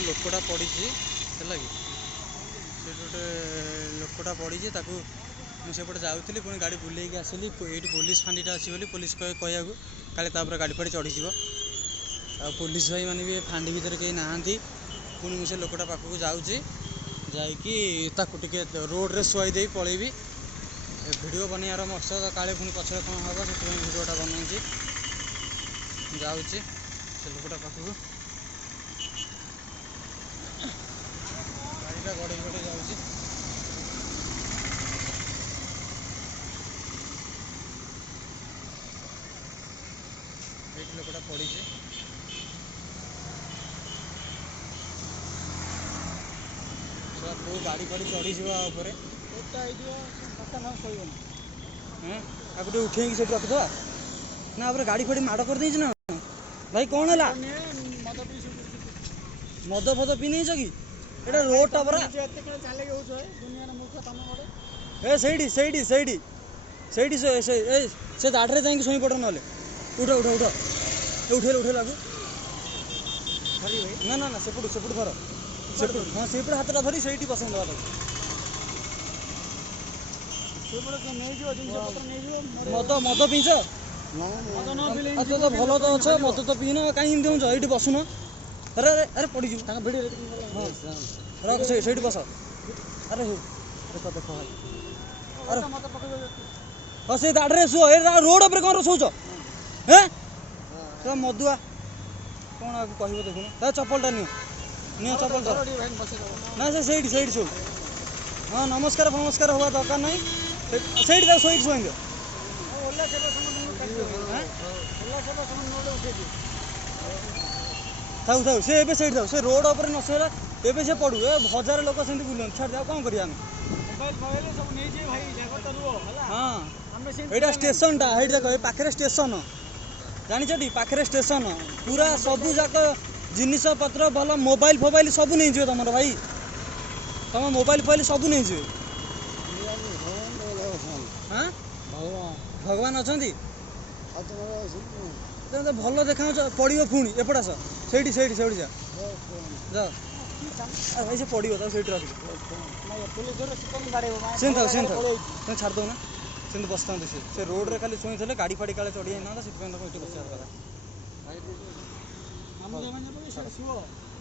गोटे लोकटा पड़ी है कि गोटे लोकटा पड़ी मुझे जाऊँगी पुणी गाड़ी बुलेक आसली ये पुलिस फांडीटा अच्छी बोली पुलिस कह काले गाड़ी फाड़ी चढ़ीज आ पुलिस भाई मैंने भी फांडी भितर कहीं नहांती पुणी मुझे लोकटा पाखक जाऊँगी जाके रोड रे शुआई दे पलैबी वीडियो बनैयार मकसद काले पुणी पछरे कौन हम से वीडियोटा बनाऊँगी जाऊँगी से लोकटा पाखक गाड़ीटा गड़े गड़े जाऊँगी लोकटा पड़ी को गाड़ी फाड़ी चढ़ी जापर आपको उठे से रखीद ना आप गाड़ी फाड़ी माड़ कर देना भाई कौन है मद फद पी नहीं कि एटा रोडटा परा ए से दाढ़े जाकि शुई पड़ ना उठ उठ उठ उठे उठे लागू ना ना ना सेपटू धर सेपटू हाँ सेपटे हाथटा धरी से पसंद दवा मद मद पीच तो भल तो अच्छा मद तो पीन कहीं देच ये बसुन अरे अरे अरे पड़ रख से बस अरे देख देख अरे हाँ से दाढ़े शुए रोड पर कौन शौच है तो मदुआ कौन आप कह देखुन चप्पलटा नि चप्पल ना से शो हाँ नमस्कार नमस्कार हवा दरकार ना से शोएंगे थाऊ थाऊ से एबे सेठ थाऊ से रोड ऊपर नसला एबे से पड़ू ए हजार लोक से बुलन छाड़ दिया कौन करिया हाँ एटा स्टेशनटा हेट देख पाखे स्टेशन जानी पाखे स्टेशन पूरा सबू जाक जिनिस पत्र भल मोबाइल फोबाइल सब नहीं जीव तुम भाई तुम मोबाइल फोबाइल सब नहीं जीव हाँ भगवान अच्छा भल देखा पड़ो पुणी एपट आस से जा भाई से पड़ो से रख छाड़ दो ना से बस था से रोड रे खाली शुई थे गाड़ी फाड़ी काले चढ़ी ना से बस